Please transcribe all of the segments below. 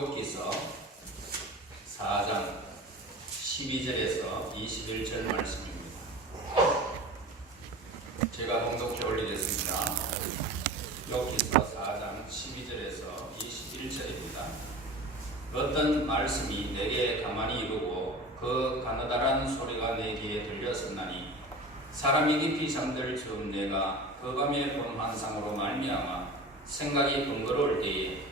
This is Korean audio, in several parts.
욥기서 4장 12절에서 21절 말씀입니다. 제가 봉독해 올리겠습니다. 욥기서 4장 12절에서 21절입니다. 어떤 말씀이 내게 가만히 이르고 그 가느다란 소리가 내 귀에 들렸었나니 사람이 깊이 잠들 즈음 내가 그 밤에 본 환상으로 말미암아 생각이 번거로울 때에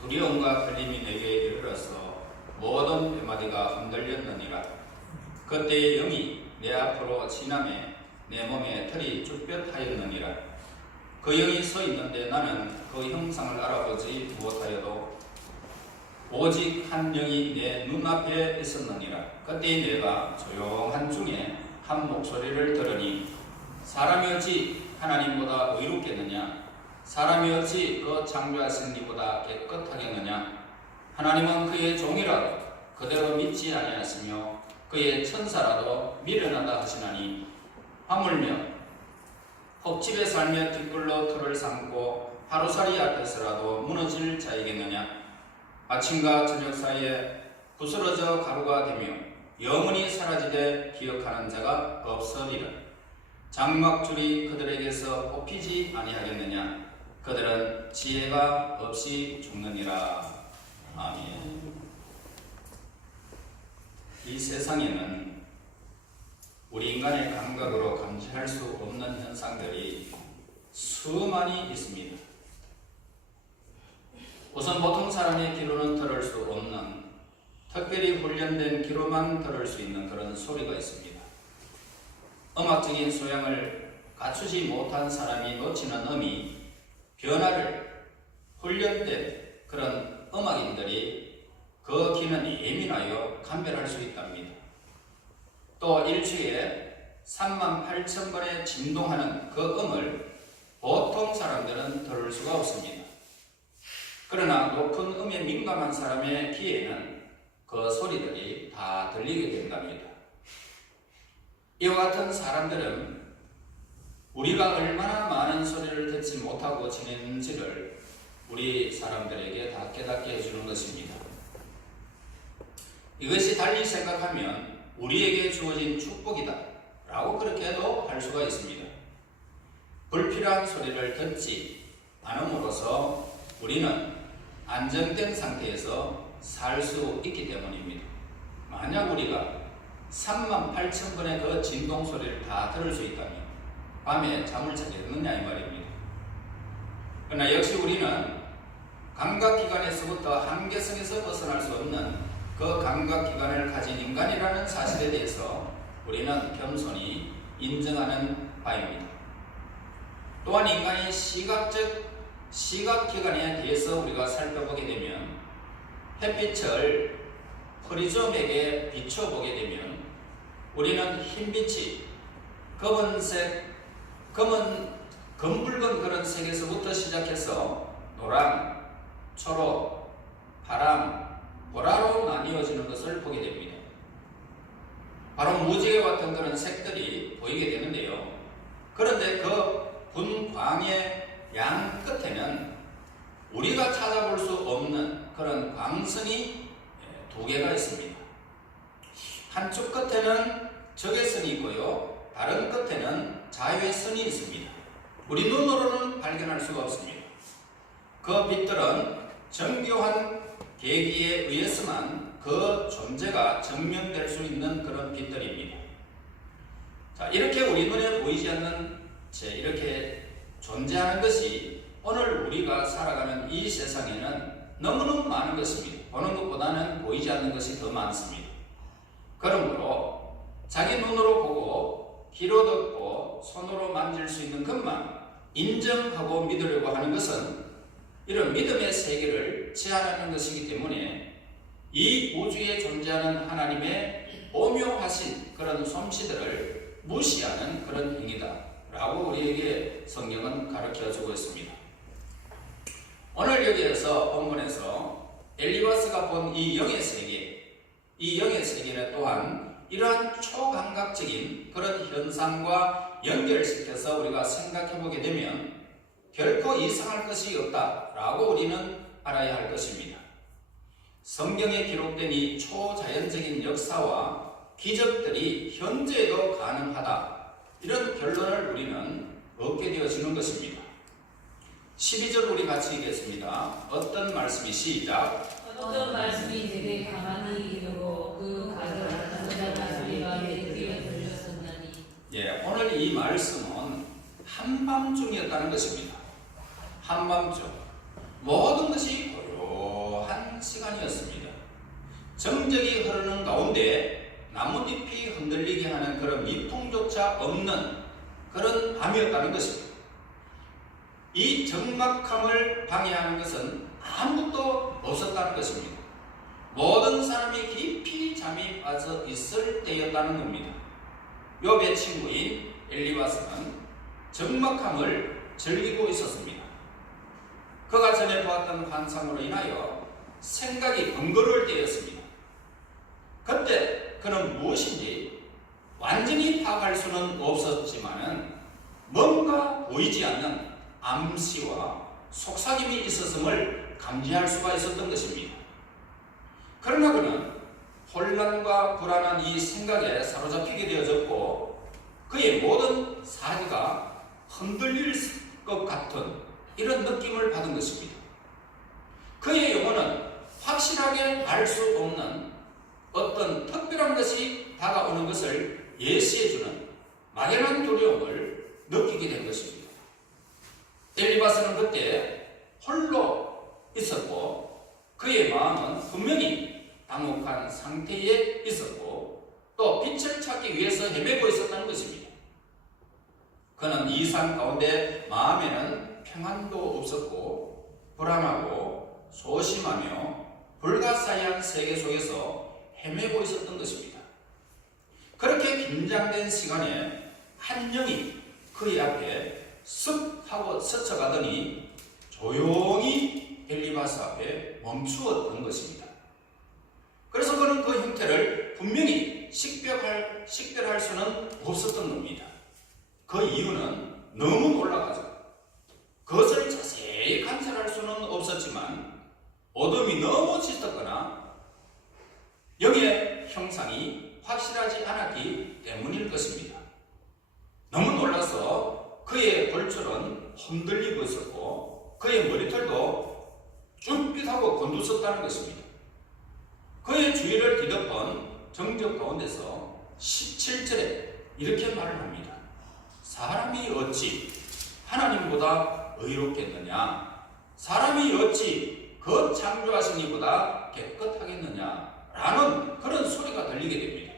두려움과 떨림이 내게 이르러서 모든 뼈마디가 흔들렸느니라. 그때의 영이 내 앞으로 지나매 내 몸에 털이 쭈뼛하였느니라. 그 영이 서 있는데 나는 그 형상을 알아보지 못하여도 오직 한 영이 내 눈앞에 있었느니라. 그때 내가 조용한 중에 한 목소리를 들으니 사람이 어찌 하나님보다 의롭겠느냐? 사람이 어찌 그 창조하신 이보다 깨끗하겠느냐? 하나님은 그의 종이라도 그대로 믿지 아니하시며 그의 천사라도 미련하다 하시나니 하물며 헛집에 살며 뒷불로 틀을 삼고 하루살이 앞에서라도 무너질 자이겠느냐? 아침과 저녁 사이에 부스러져 가루가 되며 영원히 사라지되 기억하는 자가 없으리라. 장막줄이 그들에게서 뽑히지 아니하겠느냐? 그들은 지혜가 없이 죽느니라. 아멘. 이 세상에는 우리 인간의 감각으로 감지할 수 없는 현상들이 수많이 있습니다. 우선 보통 사람의 귀로는 들을 수 없는 특별히 훈련된 귀로만 들을 수 있는 그런 소리가 있습니다. 음악적인 소양을 갖추지 못한 사람이 놓치는 음이 변화를 훈련된 그런 음악인들이 그 귀는 예민하여 감별할 수 있답니다. 또 일주일에 38,000번의 진동하는 그 음을 보통 사람들은 들을 수가 없습니다. 그러나 높은 음에 민감한 사람의 귀에는 그 소리들이 다 들리게 된답니다. 이와 같은 사람들은 우리가 얼마나 많은 소리를 듣지 못하고 지냈는지를 우리 사람들에게 다 깨닫게 해주는 것입니다. 이것이 달리 생각하면 우리에게 주어진 축복이다 라고 그렇게도 할 수가 있습니다. 불필요한 소리를 듣지 않음으로써 우리는 안정된 상태에서 살 수 있기 때문입니다. 만약 우리가 38,000번의 그 진동 소리를 다 들을 수 있다면 밤에 잠을 자겠느냐 이 말입니다. 그러나 역시 우리는 감각기관에서부터 한계성에서 벗어날 수 없는 그 감각기관을 가진 인간이라는 사실에 대해서 우리는 겸손히 인정하는 바입니다. 또한 인간의 시각기관에 대해서 우리가 살펴보게 되면 햇빛을 프리즘에게 비춰보게 되면 우리는 흰빛이 검붉은 그런 색에서부터 시작해서 노랑, 초록, 파랑, 보라로 나뉘어지는 것을 보게 됩니다. 바로 무지개 같은 그런 색들이 보이게 되는데요. 그런데 그 분광의 양 끝에는 우리가 찾아볼 수 없는 그런 광선이 두 개가 있습니다. 한쪽 끝에는 적외선이 있고요. 다른 끝에는 자외선이 있습니다. 우리 눈으로는 발견할 수가 없습니다. 그 빛들은 정교한 계기에 의해서만 그 존재가 증명될 수 있는 그런 빛들입니다. 자, 이렇게 우리 눈에 보이지 않는 이렇게 존재하는 것이 오늘 우리가 살아가는 이 세상에는 너무너무 많은 것입니다. 보는 것보다는 보이지 않는 것이 더 많습니다. 그러므로 자기 눈으로 보고 귀로 듣고 손으로 만질 수 있는 것만 인정하고 믿으려고 하는 것은 이런 믿음의 세계를 제한하는 것이기 때문에 이 우주에 존재하는 하나님의 오묘하신 그런 솜씨들을 무시하는 그런 행위다 라고 우리에게 성경은 가르쳐주고 있습니다. 오늘 여기에서 본문에서 엘리바스가 본 이 영의 세계, 이 영의 세계는 또한 이러한 초감각적인 그런 현상과 연결시켜서 우리가 생각해보게 되면 결코 이상할 것이 없다라고 우리는 알아야 할 것입니다. 성경에 기록된 이 초자연적인 역사와 기적들이 현재에도 가능하다, 이런 결론을 우리는 얻게 되어지는 것입니다. 12절 우리 같이 읽겠습니다. 어떤 말씀이 시작. 어떤 말씀이 내게 가만히 이르고 그 가져가는 자가 내 마음에 귀에 들렸었나니. 예, 오늘 이 말씀은 한밤중이었다는 것입니다. 한밤중 모든 것이 고요한 시간이었습니다. 정적이 흐르는 가운데 나뭇잎이 흔들리게 하는 그런 미풍조차 없는 그런 밤이었다는 것입니다. 이 적막함을 방해하는 것은 아무것도 없었다는 것입니다. 모든 사람이 깊이 잠이 빠져 있을 때였다는 겁니다. 욥의 친구인 엘리바스는 적막함을 즐기고 있었습니다. 그가 전에 보았던 환상으로 인하여 생각이 번거로울 때였습니다. 그때 그는 무엇인지 완전히 파악할 수는 없었지만은 뭔가 보이지 않는 암시와 속삭임이 있었음을 감지할 수가 있었던 것입니다. 그러나 그는 혼란과 불안한 이 생각에 사로잡히게 되어졌고 그의 모든 사기가 흔들릴 것 같은 이런 느낌을 받은 것입니다. 그의 영혼은 확실하게 알 수 없는 어떤 특별한 것이 다가오는 것을 예시해주는 막연한 두려움을 느끼게 된 것입니다. 엘리바스는 그때 홀로 있었고 그의 마음은 분명히 당혹한 상태에 있었고 또 빛을 찾기 위해서 헤매고 있었다는 것입니다. 그는 이 삶 가운데 마음에는 평안도 없었고 불안하고 소심하며 불가사의한 세계 속에서 헤매고 있었던 것입니다. 그렇게 긴장된 시간에 한 영이 그의 앞에 쓱 하고 스쳐가더니 조용히 엘리바스 앞에 멈추었던 것입니다. 그래서 그는 그 형태를 분명히 식별할 수는 없었던 겁니다. 그 이유는 너무 놀라가지고 그것을 자세히 관찰할 수는 없었지만 어둠이 너무 짙었거나 영의 형상이 확실하지 않았기 때문일 것입니다. 너무 놀라서 그의 볼줄은 흔들리고 있었고 그의 머리털도 쭈삣하고 곤두섰다는 것입니다. 그의 주위를 뒤덮은 정적 가운데서 17절에 이렇게 말을 합니다. 사람이 어찌 하나님보다 의롭겠느냐? 사람이 어찌 그 창조하신 이보다 깨끗하겠느냐? 라는 그런 소리가 들리게 됩니다.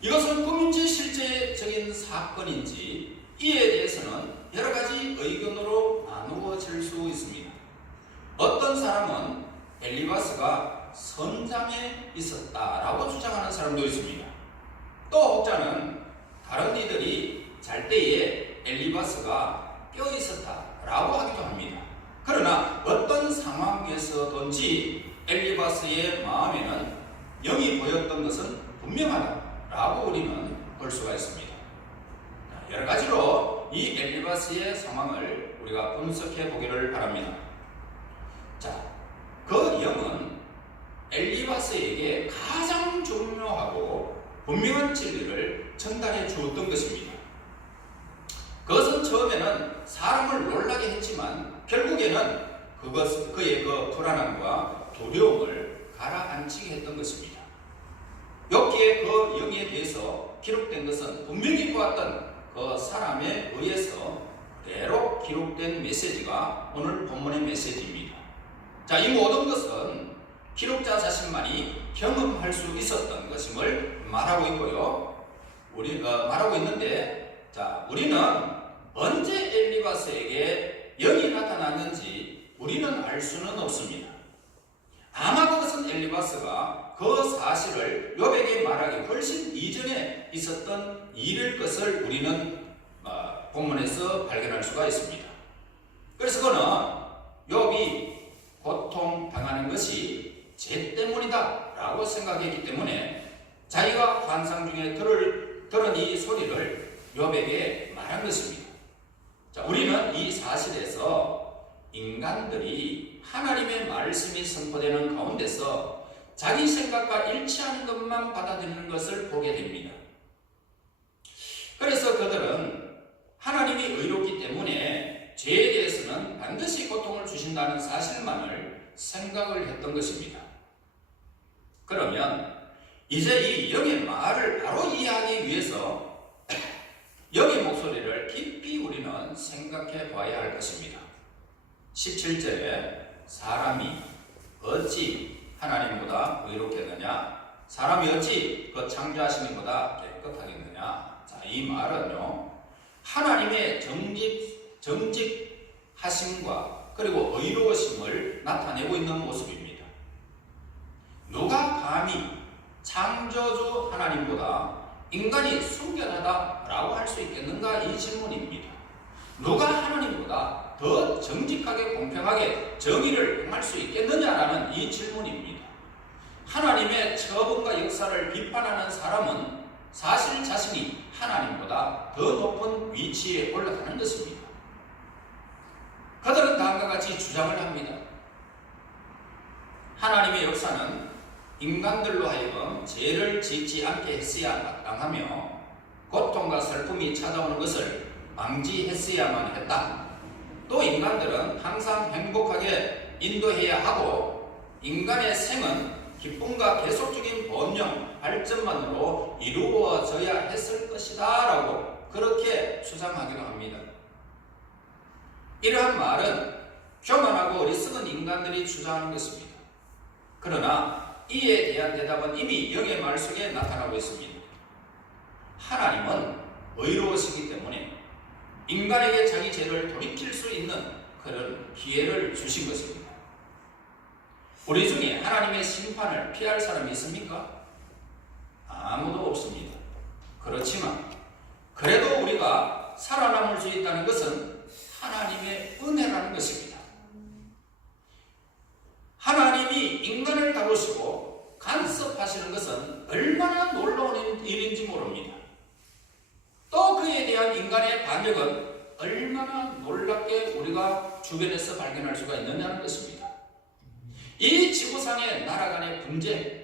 이것은 꿈인지 실제적인 사건인지 이에 대해서는 여러 가지 의견으로 나누어질 수 있습니다. 어떤 사람은 엘리바스가 선잠에 있었다라고 주장하는 사람도 있습니다. 또 혹자는 다른 이들이 잘 때에 엘리바스가 깨어 있었다라고 하기도 합니다. 그러나 어떤 상황에서든지 엘리바스의 마음에는 영이 보였던 것은 분명하다라고 우리는 볼 수가 있습니다. 여러 가지로 이 엘리바스의 상황을 우리가 분석해 보기를 바랍니다. 자, 그 영은 엘리바스에게 가장 중요하고 분명한 진리를 전달해 주었던 것입니다. 그것은 처음에는 사람을 놀라게 했지만 결국에는 그의 그 불안함과 두려움을 가라앉히게 했던 것입니다. 여기에 그 영에 대해서 기록된 것은 분명히 보았던 그 사람에 의해서 그대로 기록된 메시지가 오늘 본문의 메시지입니다. 자, 이 모든 것은 기록자 자신만이 경험할 수 있었던 것임을 말하고 있고요. 말하고 있는데, 자, 우리는 언제 엘리바스에게 영이 나타났는지 우리는 알 수는 없습니다. 아마 그것은 엘리바스가 그 사실을 욥에게 말하기 훨씬 이전에 있었던 일일 것을 우리는 본문에서 발견할 수가 있습니다. 그래서 그는 욥이 고통당하는 것이 죄 때문이다 라고 생각했기 때문에 자기가 환상 중에 들은 이 소리를 욥에게 말한 것입니다. 자, 우리는 이 사실에서 인간들이 하나님의 말씀이 선포되는 가운데서 자기 생각과 일치하는 것만 받아들이는 것을 보게 됩니다. 그래서 그들은 하나님이 의롭기 때문에 죄에 대해서는 반드시 고통을 주신다는 사실만을 생각을 했던 것입니다. 그러면 이제 이 영의 말을 바로 이해하기 위해서 영의 목소리를 깊이 우리는 생각해 봐야 할 것입니다. 17절에 사람이 어찌 하나님보다 의롭겠느냐? 사람이 어찌 그 창조하신 이보다 깨끗하겠느냐? 자, 이 말은요, 하나님의 정직하심과 그리고 의로우심을 나타내고 있는 모습입니다. 누가 감히 창조주 하나님보다 인간이 순결하다라고 할 수 있겠는가? 이 질문입니다. 누가 하나님보다 더 정직하게 공평하게 정의를 행할 수 있겠느냐라는 이 질문입니다. 하나님의 처분과 역사를 비판하는 사람은 사실 자신이 하나님보다 더 높은 위치에 올라가는 것입니다. 그들은 다음과 같이 주장을 합니다. 하나님의 역사는 인간들로 하여금 죄를 짓지 않게 했어야 마땅하며 고통과 슬픔이 찾아오는 것을 방지했어야만 했다. 또 인간들은 항상 행복하게 인도해야 하고 인간의 생은 기쁨과 계속적인 번영, 발전만으로 이루어져야 했을 것이다 라고 그렇게 주장하기도 합니다. 이러한 말은 교만하고 어리석은 인간들이 주장하는 것입니다. 그러나 이에 대한 대답은 이미 영의 말 속에 나타나고 있습니다. 하나님은 의로우시기 때문에 인간에게 자기 죄를 돌이킬 수 있는 그런 기회를 주신 것입니다. 우리 중에 하나님의 심판을 피할 사람이 있습니까? 아무도 없습니다. 그렇지만 그래도 우리가 살아남을 수 있다는 것은 하나님의 은혜라는 것입니다. 하나님이 인간을 다루시고 간섭하시는 것은 얼마나 놀라운 일인지 모릅니다. 또 그에 대한 인간의 반역은 얼마나 놀랍게 우리가 주변에서 발견할 수가 있느냐는 것입니다. 이 지구상의 나라 간의 분쟁,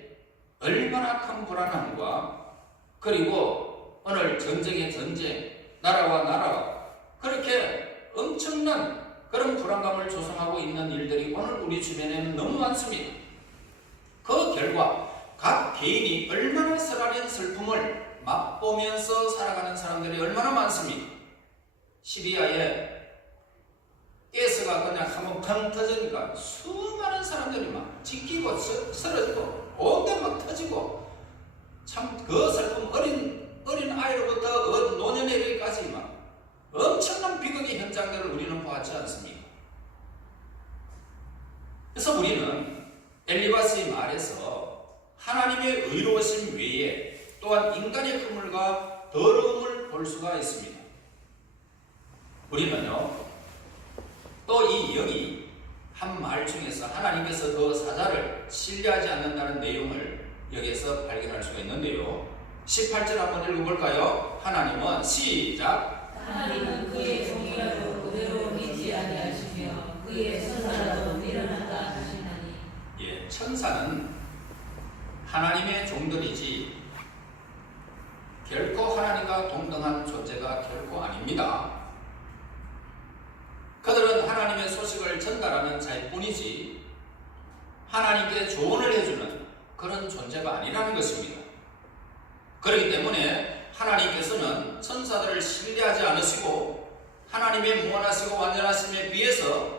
얼마나 큰 불안함과 그리고 오늘 전쟁의 전쟁, 나라와 나라가 그렇게 엄청난 그런 불안감을 조성하고 있는 일들이 오늘 우리 주변에는 너무 많습니다. 그 결과 각 개인이 얼마나 쓰라린 슬픔을 맛보면서 살아가는 사람들이 얼마나 많습니다. 시리아에 가스가 그냥 한번 펑 터지니까 수많은 사람들이 막 찢기고 쓰러지고 온데 막 터지고 참 그 슬픔 어린 아이로부터 노년에 이르기까지 막 엄청난 비극의 현장들을 우리는 보았지 않습니까? 그래서 우리는 엘리바스의 말에서 하나님의 의로우심 외에 또한 인간의 허물과 더러움을 볼 수가 있습니다. 우리는요, 또 이 영이 한 말 중에서 하나님께서 그 사자를 신뢰하지 않는다는 내용을 여기에서 발견할 수가 있는데요. 18절 한번 읽어볼까요? 하나님은 시작. 하나님은 그의 종이라도 그대로 믿지 아니하시며 그의 천사라도 밀어난다 하시나니. 예, 천사는 하나님의 종들이지 결코 하나님과 동등한 존재가 결코 아닙니다. 그들은 하나님의 소식을 전달하는 자일 뿐이지 하나님께 조언을 해주는 그런 존재가 아니라는 것입니다. 그렇기 때문에 하나님께서는 천사들을 신뢰하지 않으시고 하나님의 무한하시고 완전하심에 비해서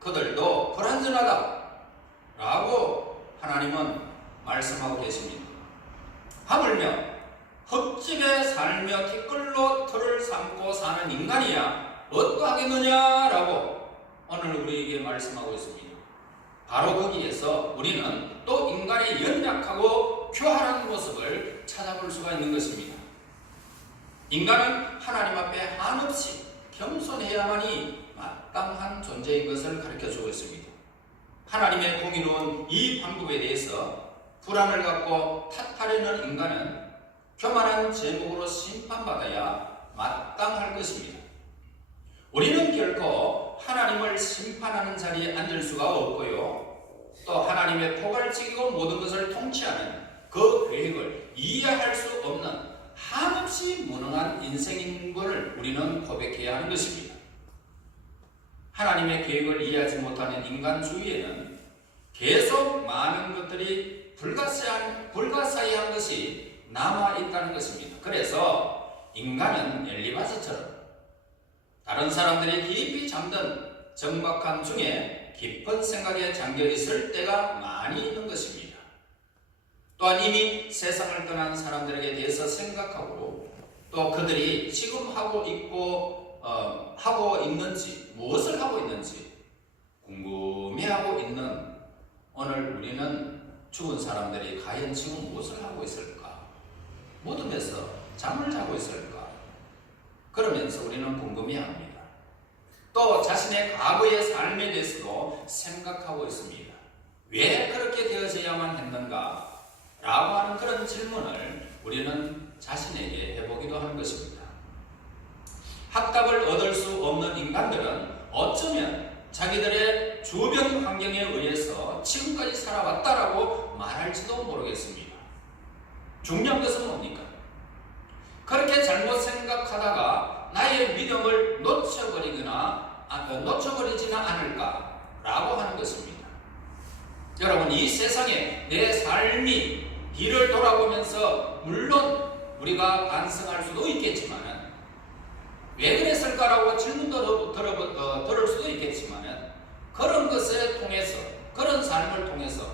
그들도 불완전하다 라고 하나님은 말씀하고 계십니다. 하물며 흙집에 살며 티끌로 털을 삼고 사는 인간이야 어떠하겠느냐라고 오늘 우리에게 말씀하고 있습니다. 바로 거기에서 우리는 또 인간의 연약하고 교활한 모습을 찾아볼 수가 있는 것입니다. 인간은 하나님 앞에 한없이 겸손해야만이 마땅한 존재인 것을 가르쳐주고 있습니다. 하나님의 공의로운 이 방법에 대해서 불안을 갖고 탓하려는 인간은 교만한 제목으로 심판받아야 마땅할 것입니다. 우리는 결코 하나님을 심판하는 자리에 앉을 수가 없고요. 또 하나님의 포괄적이고 모든 것을 통치하는 그 계획을 이해할 수 없는 한없이 무능한 인생인 것을 우리는 고백해야 하는 것입니다. 하나님의 계획을 이해하지 못하는 인간 주위에는 계속 많은 것들이 불가사의한 것이 남아있다는 것입니다. 그래서 인간은 엘리바스처럼 다른 사람들이 깊이 잠든 정박함 중에 깊은 생각에 잠겨 있을 때가 많이 있는 것입니다. 또한 이미 세상을 떠난 사람들에게 대해서 생각하고 또 그들이 지금 하고 있는지 무엇을 하고 있는지 궁금해하고 있는 오늘 우리는 죽은 사람들이 과연 지금 무엇을 하고 있을까? 무덤에서 잠을 자고 있을까? 그러면서 우리는 궁금해합니다. 또 자신의 과거의 삶에 대해서도 생각하고 있습니다. 왜 그렇게 되어져야만 했는가? 라고 하는 그런 질문을 우리는 자신에게 해보기도 하는 것입니다. 확답을 얻을 수 없는 인간들은 어쩌면 자기들의 주변 환경에 의해서 지금까지 살아왔다라고 말할지도 모르겠습니다. 중요한 것은 뭡니까? 그렇게 잘못 생각하다가 나의 믿음을 놓쳐버리지는 않을까라고 하는 것입니다. 여러분, 이 세상에 내 삶이 뒤를 돌아보면서 물론 우리가 반성할 수도 있겠지만 왜 그랬을까라고 질문도 들을 수도 있겠지만 그런 것을 통해서 그런 삶을 통해서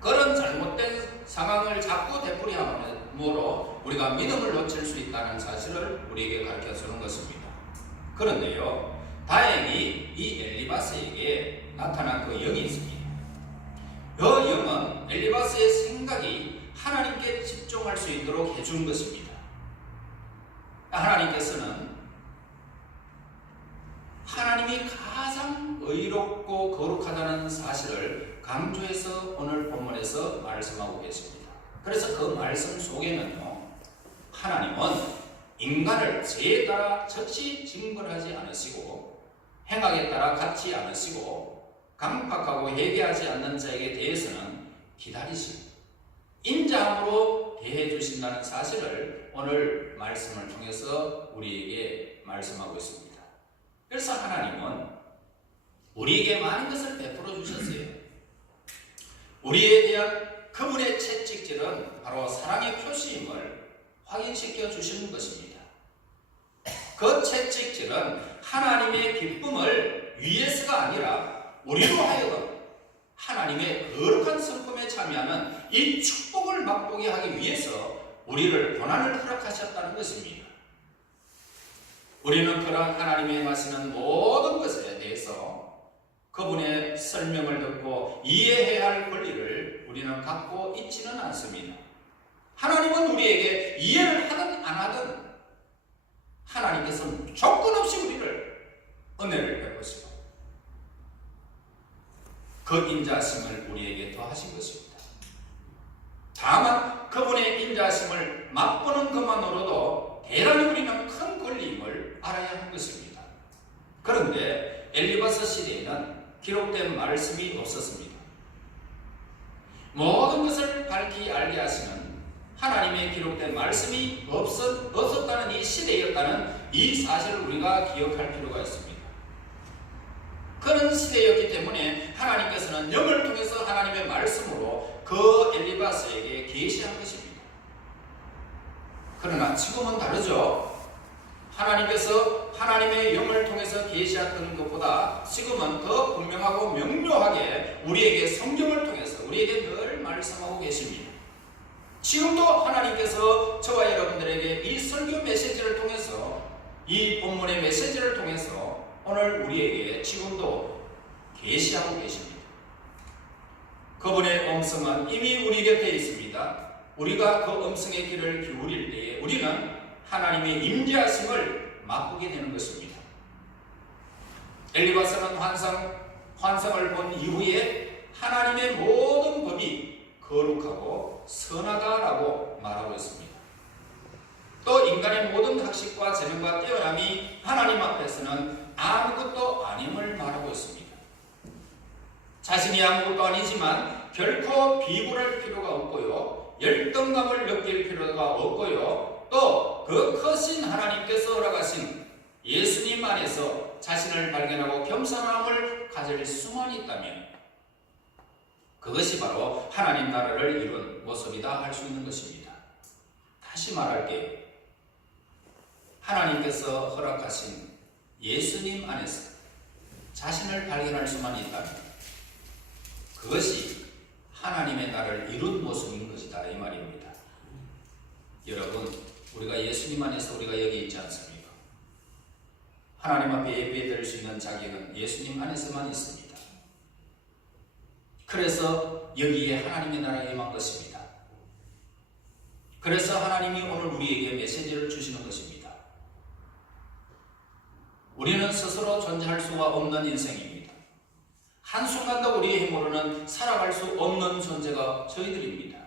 그런 잘못된 상황을 자꾸 되풀이함으로 우리가 믿음을 놓칠 수 있다는 사실을 우리에게 가르쳐주는 것입니다. 그런데요, 다행히 이 엘리바스에게 나타난 그 영이 있습니다. 그 영은 엘리바스의 생각이 하나님께 집중할 수 있도록 해준 것입니다. 하나님께서는 하나님이 가장 의롭고 거룩하다는 사실을 강조해서 오늘 본문에서 말씀하고 계십니다. 그래서 그 말씀 속에는요, 하나님은 인간을 죄에 따라 즉시 징벌하지 않으시고 행악에 따라 갚지 않으시고 강팍하고 회개하지 않는 자에게 대해서는 기다리시고 인자함으로 대해 주신다는 사실을 오늘 말씀을 통해서 우리에게 말씀하고 있습니다. 그래서 하나님은 우리에게 많은 것을 베풀어 주셨어요. 우리에 대한 그분의 채찍질은 바로 사랑의 표시임을 확인시켜 주시는 것입니다. 그 채찍질은 하나님의 기쁨을 위해서가 아니라 우리로 하여금 하나님의 거룩한 성품에 참여하는 이 축복을 맛보게 하기 위해서 우리를 고난을 허락하셨다는 것입니다. 우리는 그러한 하나님이 행하시는 모든 것에 대해서 그분의 설명을 듣고 이해해야 할 권리를 우리는 갖고 있지는 않습니다. 하나님은 우리에게 이해를 하든 안 하든 하나님께서는 조건 없이 우리를 은혜를 베푸시고 그 인자하심을 우리에게 더하신 것입니다. 다만 그분의 인자하심을 맛보는 것만으로도 대단히 우리는 큰 권리임을 알아야 하는 것입니다. 그런데 엘리바스 시대에는 기록된 말씀이 없었습니다. 모든 것을 밝히 알게 하시는 하나님의 기록된 말씀이 없었다는 이 시대였다는 이 사실을 우리가 기억할 필요가 있습니다. 그런 시대였기 때문에 하나님께서는 영을 통해서 하나님의 말씀으로 그 엘리바스에게 계시한 것입니다. 그러나 지금은 다르죠. 하나님께서 하나님의 영을 통해서 계시했던 것보다 지금은 더 분명하고 명료하게 우리에게 성경을 통해서 우리에게 늘 말씀하고 계십니다. 지금도 하나님께서 저와 여러분들에게 이 설교 메시지를 통해서 이 본문의 메시지를 통해서 오늘 우리에게 지금도 계시하고 계십니다. 그분의 음성은 이미 우리 곁에 있습니다. 우리가 그 음성의 귀를 기울일 때에 우리는 하나님의 임재하심을 맛보게 되는 것입니다. 엘리바스는 환상을 본 이후에 하나님의 모든 법이 거룩하고 선하다라고 말하고 있습니다. 또 인간의 모든 학식과 재능과 뛰어남이 하나님 앞에서는 아무것도 아님을 말하고 있습니다. 자신이 아무것도 아니지만 결코 비굴할 필요가 없고요. 열등감을 느낄 필요가 없고요. 또 그 크신 하나님께서 허락하신 예수님 안에서 자신을 발견하고 겸손함을 가질 수만 있다면 그것이 바로 하나님 나라를 이룬 모습이다 할 수 있는 것입니다. 다시 말할게요. 하나님께서 허락하신 예수님 안에서 자신을 발견할 수만 있다면 그것이 하나님의 나라를 이룬 모습인 것이다 이 말입니다. 여러분, 우리가 예수님 안에서 우리가 여기 있지 않습니까? 하나님 앞에 예배드릴 수 있는 자격은 예수님 안에서만 있습니다. 그래서 여기에 하나님의 나라에 임한 것입니다. 그래서 하나님이 오늘 우리에게 메시지를 주시는 것입니다. 우리는 스스로 존재할 수가 없는 인생입니다. 한순간도 우리의 힘으로는 살아갈 수 없는 존재가 저희들입니다.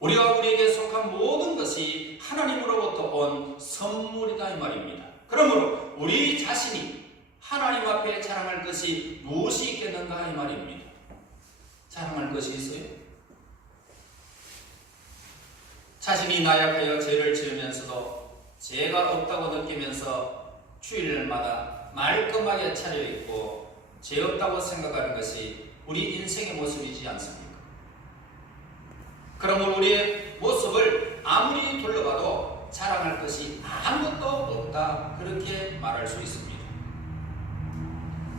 우리가 우리에게 속한 모든 것이 하나님으로부터 온 선물이다 이 말입니다. 그러므로 우리 자신이 하나님 앞에 자랑할 것이 무엇이 있겠는가 이 말입니다. 자랑할 것이 있어요? 자신이 나약하여 죄를 지으면서도 죄가 없다고 느끼면서 주일마다 말끔하게 차려입고 죄 없다고 생각하는 것이 우리 인생의 모습이지 않습니까? 그러므로 우리의 모습을 아무리 둘러봐도 자랑할 것이 아무것도 없다 그렇게 말할 수 있습니다.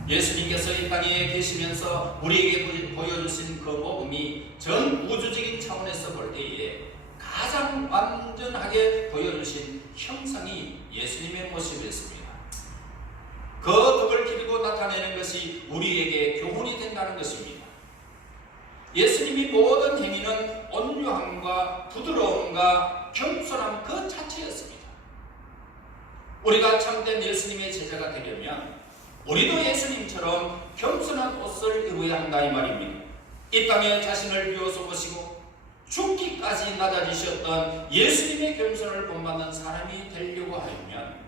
예수님께서 이 땅에 계시면서 우리에게 보여주신 그 모범이 전 우주적인 차원에서 볼 때에 가장 완전하게 보여주신 형상이 예수님의 모습이었습니다. 그 덕을 기리고 나타내는 것이 우리에게 교훈이 된다는 것입니다. 예수님이 모든 행위는 온유함과 부드러움과 겸손함 그 자체였습니다. 우리가 참된 예수님의 제자가 되려면 우리도 예수님처럼 겸손한 옷을 입어야 한다 이 말입니다. 이 땅에 자신을 비워서 보시고 죽기까지 낮아지셨던 예수님의 겸손을 본받는 사람이 되려고 하면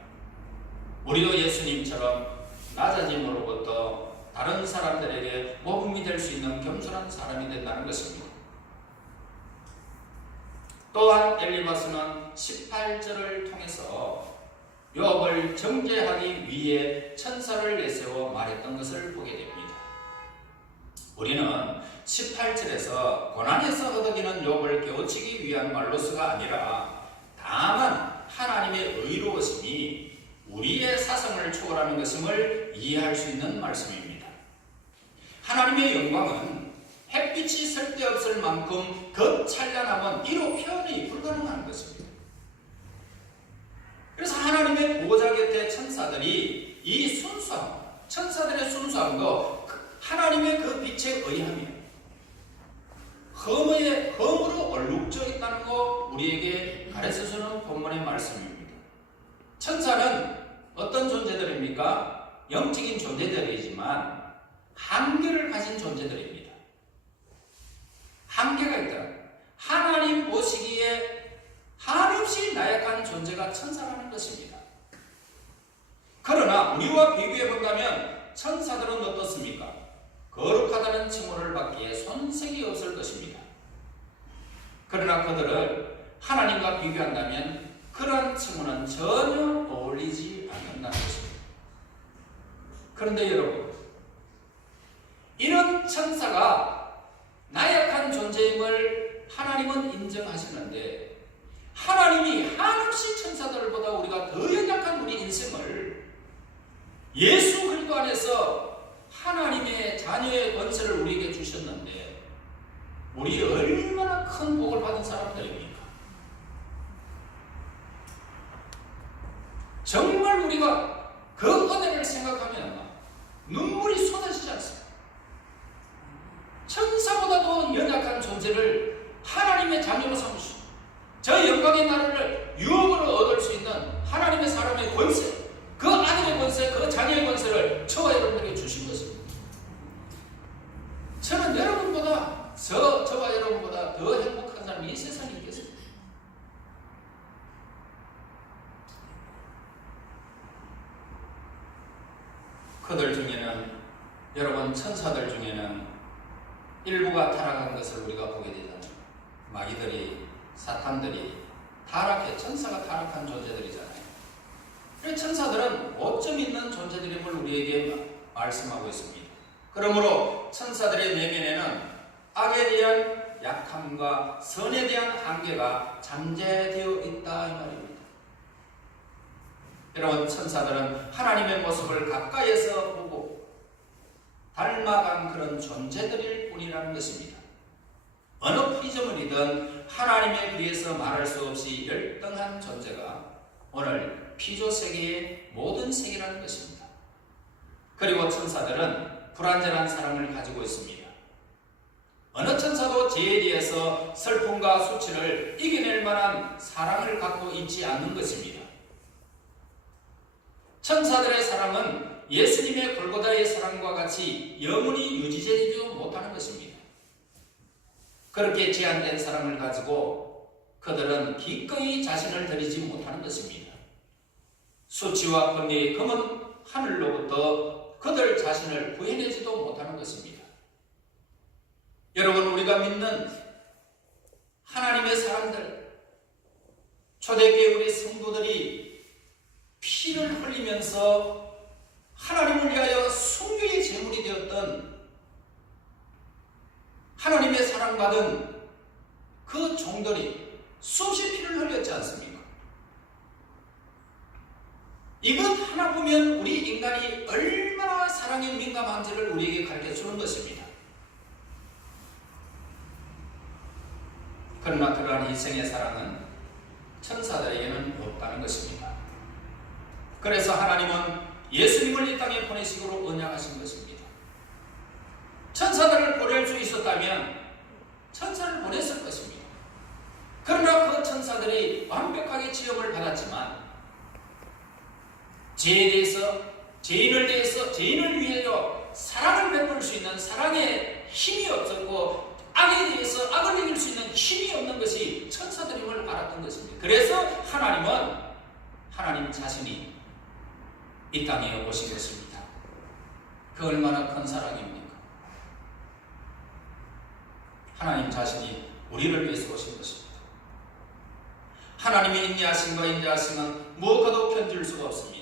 우리도 예수님처럼 낮아짐으로부터 다른 사람들에게 모범이 될 수 있는 겸손한 사람이 된다는 것입니다. 또한 엘리마스는 18절을 통해서 욥을 정죄하기 위해 천사를 내세워 말했던 것을 보게 됩니다. 우리는 18절에서 고난에서 허덕이는 욥을 깨우치기 위한 말로서가 아니라 다만 하나님의 의로우심이 우리의 사성을 초월하는 것임을 이해할 수 있는 말씀입니다. 하나님의 영광은 햇빛이 쓸데없을 만큼 그 찬란함은 이로 표현이 불가능한 것입니다. 그래서 하나님의 보좌 곁에 천사들이 이 순수함, 천사들의 순수함도 하나님의 그 빛에 의하며 흠으로 얼룩져 있다는 거 우리에게 가르쳐주는 본문의 말씀입니다. 천사는 어떤 존재들입니까? 영적인 존재들이지만 한계를 가진 존재들입니다. 한계가 있다. 하나님 보시기에 한없이 나약한 존재가 천사라는 것입니다. 그러나 우리와 비교해 본다면 천사들은 어떻습니까? 거룩하다는 칭호를 받기에 손색이 없을 것입니다. 그러나 그들을 하나님과 비교한다면 그러한 칭호는 전혀 어울리지 않는다는 것입니다. 그런데 여러분, 이런 천사가 나약한 존재임을 하나님은 인정하시는데 하나님이 한없이 천사들보다 우리가 더 연약한 우리 인생을 예수 그리스도 안에서 하나님의 자녀의 권세를 우리에게 주셨는데 우리 얼마나 큰 복을 받은 사람들입니까? 정말 우리가 그 은혜를 생각하면 눈물이 쏟아지지 않습니다. 천사보다도 연약한 존재를 하나님의 자녀로 삼으시고 저 영광의 나라를 유업으로 얻을 수 있는 하나님의 사람의 권세, 그 아들의 권세, 그 자녀의 권세를 저와 여러분에게 주신 것입니다. 저는 여러분보다 저와 여러분보다 더 행복한 사람이 이 세상에 있겠습니다. 여러분, 천사들 중에는 일부가 타락한 것을 우리가 보게 되잖아요. 마귀들이, 사탄들이 천사가 타락한 존재들이잖아요. 천사들은 오점 있는 존재들임을 우리에게 말씀하고 있습니다. 그러므로 천사들의 내면에는 악에 대한 약함과 선에 대한 한계가 잠재되어 있다 이 말입니다. 여러분, 천사들은 하나님의 모습을 가까이에서 보고 닮아간 그런 존재들일 뿐이라는 것입니다. 어느 피조물이든 하나님에 비해서 말할 수 없이 열등한 존재가 오늘 피조 세계의 모든 세계라는 것입니다. 그리고 천사들은 불완전한 사랑을 가지고 있습니다. 어느 천사도 죄에 대해서 슬픔과 수치를 이겨낼 만한 사랑을 갖고 있지 않는 것입니다. 천사들의 사랑은 예수님의 골고다의 사랑과 같이 영원히 유지되지 못하는 것입니다. 그렇게 제한된 사랑을 가지고 그들은 기꺼이 자신을 드리지 못하는 것입니다. 수치와 권리의 검은 하늘로부터 그들 자신을 구해내지도 못하는 것입니다. 여러분, 우리가 믿는 하나님의 사람들, 초대교회 우리 성도들이 피를 흘리면서 하나님을 위하여 순교의 제물이 되었던 하나님의 사랑받은 그 종들이 수없이 피를 흘렸지 않습니까? 이것 하나 보면 우리 인간이 얼마나 사랑에 민감한지를 우리에게 가르쳐 주는 것입니다. 그러나 그러한 희생의 사랑은 천사들에게는 없다는 것입니다. 그래서 하나님은 예수님을 이 땅에 보내시기로 언약하신 것입니다. 천사들을 보낼 수 있었다면 천사를 보냈을 것입니다. 그러나 그 천사들이 완벽하게 지음을 받았지만 죄에 대해서, 죄인을 위하여 사랑을 베풀 수 있는 사랑의 힘이 없었고 악에 대해서 악을 이길 수 있는 힘이 없는 것이 천사들임을 알았던 것입니다. 그래서 하나님은 하나님 자신이 이 땅에 오신 것입니다. 그 얼마나 큰 사랑입니까? 하나님 자신이 우리를 위해서 오신 것입니다. 하나님의 인내하심과 인자하심은 무엇과도 견줄 수가 없습니다.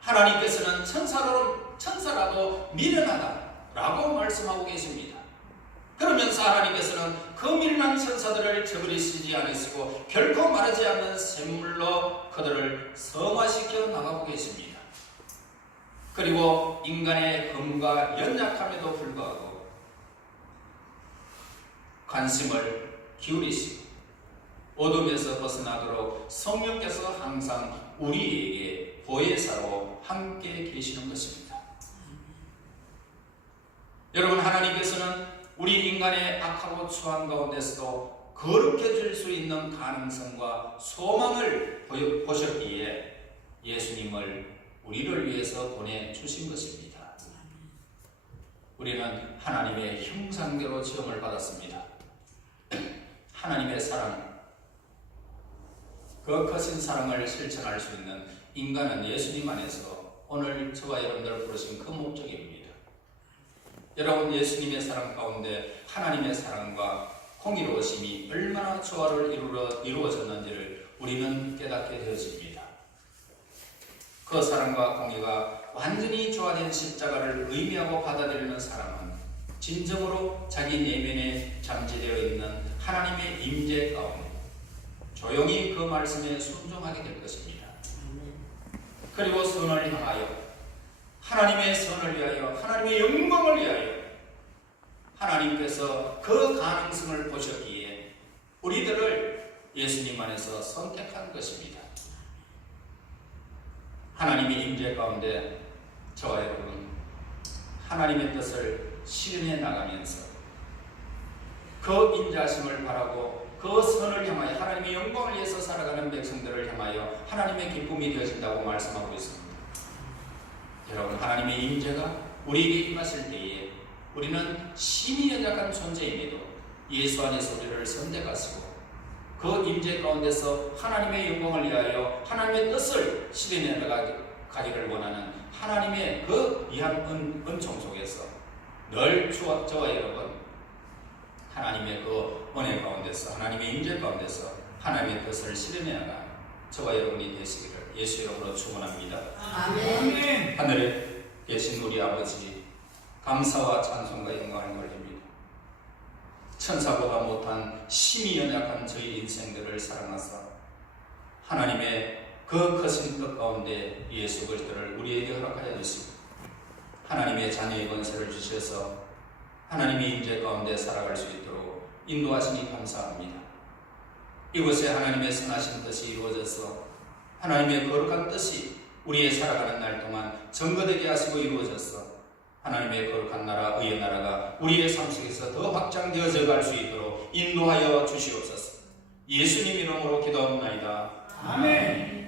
하나님께서는 천사라도 미련하다라고 말씀하고 계십니다. 그러면서 하나님께서는 그 미련한 천사들을 저버리시지 않으시고 결코 마르지 않는 샘물로 그들을 성화시켜 나가고 계십니다. 그리고 인간의 흠과 연약함에도 불구하고 관심을 기울이시고 어둠에서 벗어나도록 성령께서 항상 우리에게 보혜사로 함께 계시는 것입니다. 여러분, 하나님께서는 우리 인간의 악하고 추한 가운데서도 거룩해질 수 있는 가능성과 소망을 보셨기에 예수님을 우리를 위해서 보내주신 것입니다. 우리는 하나님의 형상대로 지음을 받았습니다. 하나님의 사랑, 그 크신 사랑을 실천할 수 있는 인간은 예수님 안에서 오늘 저와 여러분들 부르신 그 목적입니다. 여러분, 예수님의 사랑 가운데 하나님의 사랑과 공의로우심이 얼마나 조화를 이루어졌는지를 우리는 깨닫게 되어집니다. 그 사랑과 공의가 완전히 조화된 십자가를 의미하고 받아들이는 사람은 진정으로 자기 내면에 잠재되어 있는 하나님의 임재 가운데 조용히 그 말씀에 순종하게 될 것입니다. 그리고 선을 향하여, 하나님의 선을 위하여, 하나님의 영광을 위하여 하나님께서 그 가능성을 보셨기에 우리들을 예수님 안에서 선택한 것입니다. 하나님의 임재 가운데 저와 여러분은 하나님의 뜻을 실현해 나가면서 그 인자하심을 바라고 그 선을 향하여 하나님의 영광을 위해서 살아가는 백성들을 향하여 하나님의 기쁨이 되어진다고 말씀하고 있습니다. 여러분, 하나님의 임재가 우리에게 임하실 때에 우리는 심히 연약한 존재임에도 예수 안에서 우리를 선택하시고 그 임재 가운데서 하나님의 영광을 위하여 하나님의 뜻을 실현해 나가기를 원하는 하나님의 그 귀한 은총 속에서 늘 저와 여러분 하나님의 그 은혜 가운데서 하나님의 임재 가운데서 하나님의 뜻을 실현해 나가는 저와 여러분이 되시기를 예수 이름으로 축원합니다. 아멘. 하늘에 계신 우리 아버지, 감사와 찬송과 영광을 돌립니다. 천사보다 못한 심히 연약한 저희 인생들을 사랑하사 하나님의 그 크신 뜻 가운데 예수 그리스도를 우리에게 허락하여 주시고 하나님의 자녀의 권세를 주셔서 하나님의 임재 가운데 살아갈 수 있도록 인도하시니 감사합니다. 이곳에 하나님의 선하신 뜻이 이루어져서 하나님의 거룩한 뜻이 우리의 살아가는 날 동안 증거되게 하시고 이루어져서 하나님의 거룩한 나라, 의의 나라가 우리의 삶 속에서 더 확장되어져 갈 수 있도록 인도하여 주시옵소서. 예수님 이름으로 기도합니다. 아멘.